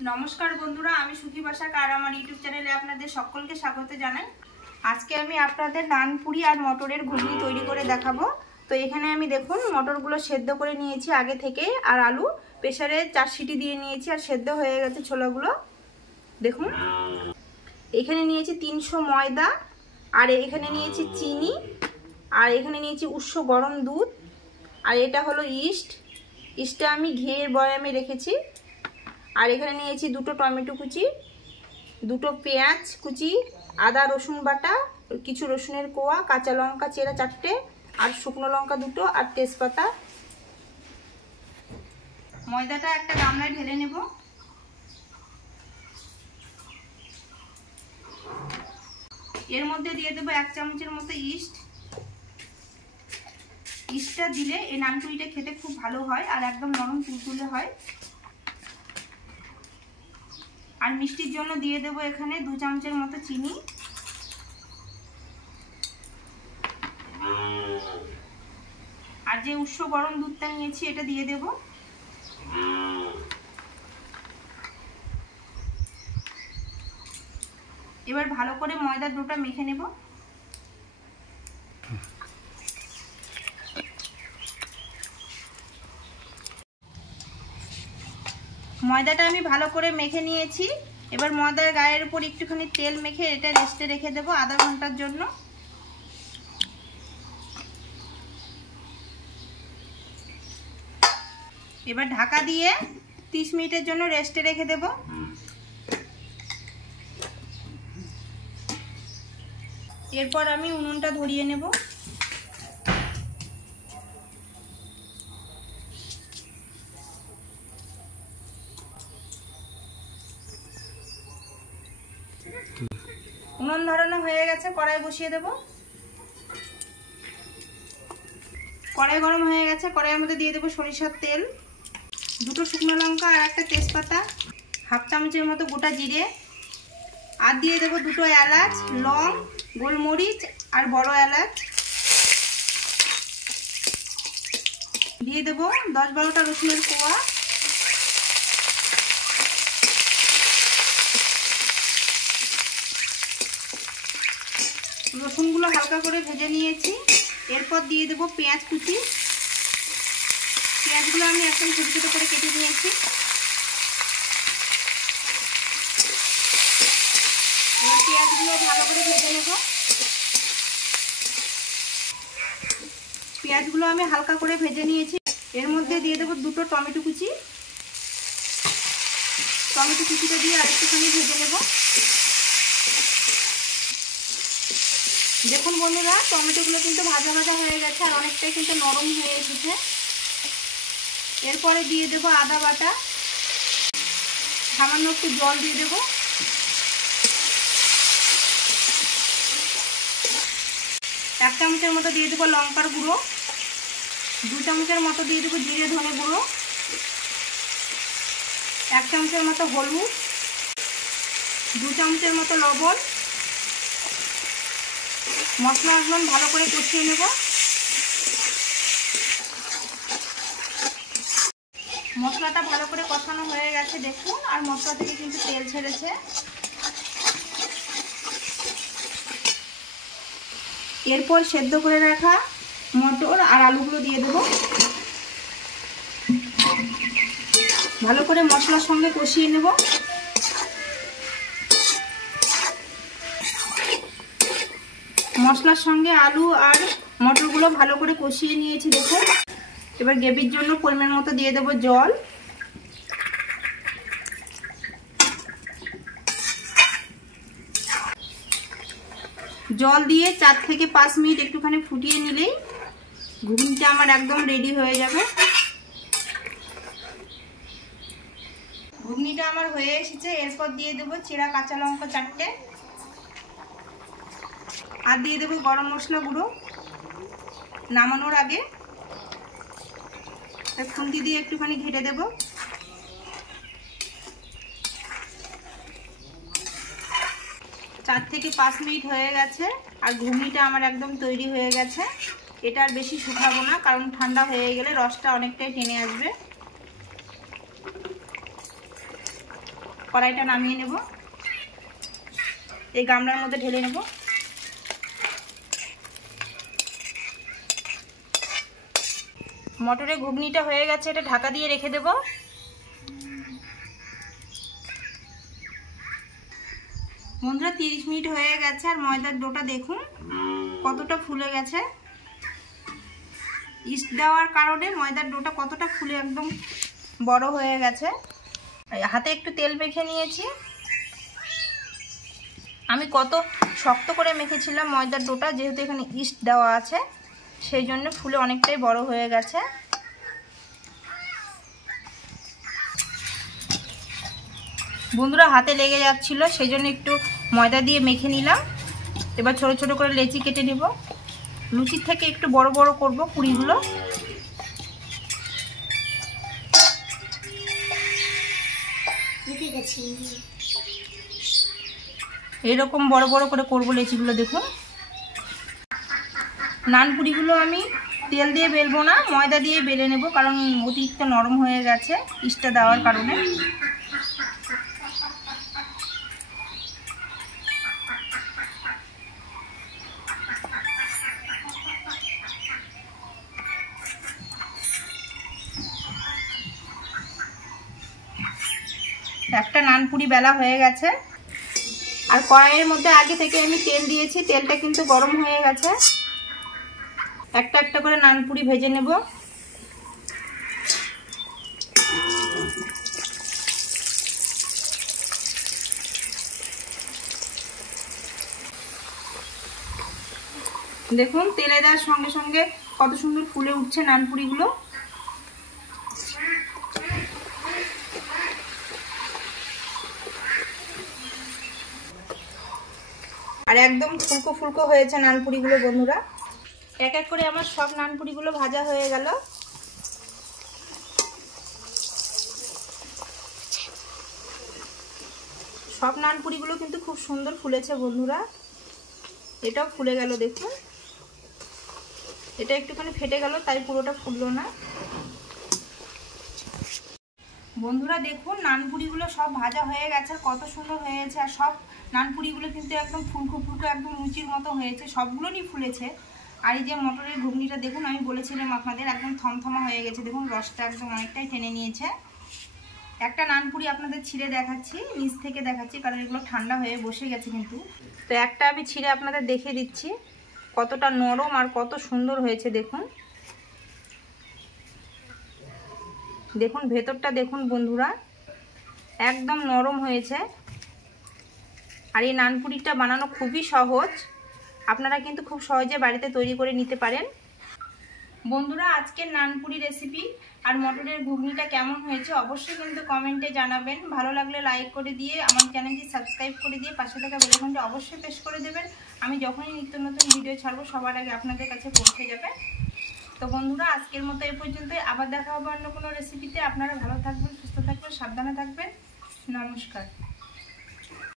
नमस्कार बंधुरा आमी सुखी बाशाक और आमार यूट्यूब चैनेले आपनादेर सकलके स्वागत जानाई। आज के आमी आपनादेर नानपुरी और मटरेर घुगनी तैरी करे देखाबो। तो एखाने आमी देखुन मटरगुलो सेদ্ধ करे नियेछि आगे थेके और आलू प्रेसारे 4 सीटी दिए नियेछि और सेদ্ধ हये गेछे छोलागुलो। देखुन एखाने नियेछि 300 मयदा और एखाने नियेछि चीनी और एखाने नियेछि उष्ण गरम दूध और एटा हलो इस्ट। इस्टटा आमी घेर बयामे रेखेछि और एखाने नियेछि दुटो टमेटो कुचि, दुटो पेঁয়াজ कुचि, आदा रसुन बाटा, किछु रसुनेर कोया, काँचा लंका चेरा 4टे और शुकनो लंका दुटो और तेजपाता। मयदाटा एकटा गामलाय ढेले नेब। एर मध्य दिए देब 1 चामचेर मतो इस्ट। इस्टटा दिले ए नानपुरिटा खेते खूब भालो हय और एकदम नरम तुलतुले हय। और मिष्टिर जोन्नो दिए देबो एखाने 2 चामचेर मतो चीनी और जे उष्ण गरम दूधटा नियेछि एटा दिए देबो। एबार भालो करे मयदार डोटा मेखे नेब। मयदाटा आमी भालो करे मेखे नियेछि। एबार मयदार गायेर उपर एकटुखानि तेल मेखे एटा रेस्टे रेखे देब आधा घंटार जोन्नो। एबार ढाका दिए 30 मिनिटेर जोन्नो रेस्टे रेखे देब। एरपर आमी उनुनटा धरिये नेब। उनुन धरानो हये गेछे, कड़ाई बसिए देब। कड़ाई गरम हये गेछे, कड़ाइयेर मধ্যে दिए देब सरिषार तेल, दुटो शुकनो लंका और एकटा तेजपाता, हाफ चामचेर मतो गोटा जिरे और दिए देब दुटो एलाच, लং, गोलमरिच और बड़ो एलाच। दिए देब 10-12टा रसुनेर कोया। रसुनगुलो हालका करे भेजे नियेछि। एरपर दिए देब पेঁয়াজ कुचि। पेঁয়াজগুলো আমি একদম ছোট ছোট করে কেটে নিয়েছি। এবার পেঁয়াজগুলো ভালো করে ভেজে নেব। পেঁয়াজগুলো আমি হালকা করে ভেজে নিয়েছি। এর মধ্যে দিয়ে দেব দুটো টমেটো কুচি। টমেটো কুচিটা দিয়ে আরেকটুখানি ভেজে নেব। দেখুন বন্ধুরা টমেটোগুলো কিন্তু ভাজা ভাজা হয়ে গেছে আর অনেকটাই কিন্তু নরম হয়ে এসেছে। এরপরে দিয়ে দেব আদা বাটা, সামান্য একটু জল দিয়ে দেব। 1 চামচের মতো দিয়ে দেব লঙ্কার গুঁড়ো, 2 চামচের মতো দিয়ে দেব জিরে ধনে গুঁড়ো, 1 চামচের মতো হলুদ, 2 চামচের মতো লবণ। মশলা একদম ভালো করে কষিয়ে নেব। মশলাটা ভালো করে কষানো হয়ে গেছে দেখুন, আর মশলা থেকে কিন্তু তেল ছেড়েছে। এরপর সেদ্ধ করে রাখা মটর আর আলুগুলো দিয়ে দেব। ভালো করে মশলার সঙ্গে কষিয়ে নেব। মশলার সঙ্গে আলু আর মটরগুলো ভালো করে কষিয়ে নিয়েছি দেখুন। এবার গ্রেভির জন্য পরিমাণ মতো দিয়ে দেব জল। জল দিয়ে 4 থেকে 5 মিনিট একটুখানি ফুটিয়ে নিলেই ঘুগনিটা আমার একদম রেডি হয়ে যাবে। ঘুগনিটা আমার হয়ে এসেছে। এরপর দিয়ে দেব চেরা কাঁচা লঙ্কা 4টে আর দিয়ে দেব গরম মশলা গুঁড়ো। নামানোর আগে খুন্তি দিয়ে একটুখানি ঘেটে দেব। 4 থেকে 5 মিনিট হয়ে গেছে আর ঘুগনিটা আমার একদম তৈরি হয়ে গেছে। এটা আর বেশি শুকাবো না, কারণ ঠান্ডা হয়ে গেলে রসটা অনেকটাই টেনে আসবে। কড়াইটা নামিয়ে নেব, এই গামলার মধ্যে ঢেলে নেব। মটরের ঘুগনিটা হয়ে গেছে, এটা ঢাকা দিয়ে রেখে দেব। বন্ধুরা 30 মিনিট হয়ে গেছে আর ময়দার ডোটা দেখুন কতটা ফুলে গেছে। ইস্ট দেওয়ার কারণে ময়দার ডোটা কতটা ফুলে একদম বড় হয়ে গেছে। হাতে একটু তেল মেখে নিয়েছি। আমি কত শক্ত করে মেখেছিলাম ময়দার ডোটা, যেহেতু এখানে ইস্ট দেওয়া আছে সেই জন্য ফুলে অনেকটাই বড় হয়ে গেছে। বন্ধুরা হাতে লেগে যাচ্ছিল, সেই জন্য একটু ময়দা দিয়ে মেখে নিলাম। এবার ছোট ছোট করে লেচি কেটে নিব। লুচির থেকে একটু বড় বড় করব পুরিগুলো। এরকম বড় বড় করে করব লেচিগুলো। দেখুন নানপুরিগুলো আমি তেল দিয়ে বেলবো না, ময়দা দিয়ে বেলে নেব, কারণ অতিরিক্ত নরম হয়ে গেছে ইস্টটা দেওয়ার কারণে। একটা নানপুরি বেলা হয়ে গেছে আর কড়াইয়ের মধ্যে আগে থেকে আমি তেল দিয়েছি, তেলটা কিন্তু গরম হয়ে গেছে। একটা একটা করে নানপুরি ভেজে নেব। দেখুন তেলে দেওয়ার সঙ্গে সঙ্গে কত সুন্দর ফুলে উঠছে নানপুরিগুলো। আর একদম ফুলকো ফুলকো হয়েছে নানপুরিগুলো। বন্ধুরা এক এক করে আমার সব নানপুরিগুলো ভাজা হয়ে গেল। সব নানপুরিগুলো কিন্তু খুব সুন্দর ফুলেছে বন্ধুরা। এটাও ফুলে গেল দেখুন, এটা একটুখানি ফেটে গেল তাই পুরোটা ফুললো না। বন্ধুরা দেখুন নানপুরিগুলো সব ভাজা হয়ে গেছে, কত সুন্দর হয়েছে। আর সব নানপুরিগুলো কিন্তু একদম ফুলকো ফুলকো একদম লুচির মতো হয়েছে, সবগুলোই ফুলেছে। আর এই যে মটরের ঘুগনিটা দেখুন, আমি বলেছিলাম আপনাদের একদম থমথমা হয়ে গেছে। দেখুন রসটা একদম অনেকটাই টেনে নিয়েছে। একটা নানপুরি আপনাদের ছিঁড়ে দেখাচ্ছি, নিচ থেকে দেখাচ্ছি, কারণ এগুলো ঠান্ডা হয়ে বসে গেছে কিন্তু। তো একটা আমি ছিঁড়ে আপনাদের দেখিয়ে দিচ্ছি কতটা নরম আর কত সুন্দর হয়েছে। দেখুন দেখুন ভেতরটা দেখুন বন্ধুরা, একদম নরম হয়েছে। আর এই নানপুরিটা বানানো খুবই সহজ, আপনারা কিন্তু খুব সহজে বাড়িতে তৈরি করে নিতে পারেন। বন্ধুরা আজকের নানপুরি রেসিপি আর মটরের ঘুগনিটা কেমন হয়েছে অবশ্যই কিন্তু কমেন্টে জানাবেন। ভালো লাগলে লাইক করে দিয়ে আমার চ্যানেলটি সাবস্ক্রাইব করে দিয়ে পাশে থাকা বেল আইকনটি অবশ্যই প্রেস করে দেবেন। আমি যখনই নিত্য নতুন ভিডিও ছাড়বো সবার আগে আপনাদের কাছে পৌঁছে যাবে। তো বন্ধুরা আজকের মতো এই পর্যন্তই, আবার দেখা হবে অন্য কোনো রেসিপিতে। আপনারা ভালো থাকবেন, সুস্থ থাকবেন, সাবধানে থাকবেন। নমস্কার।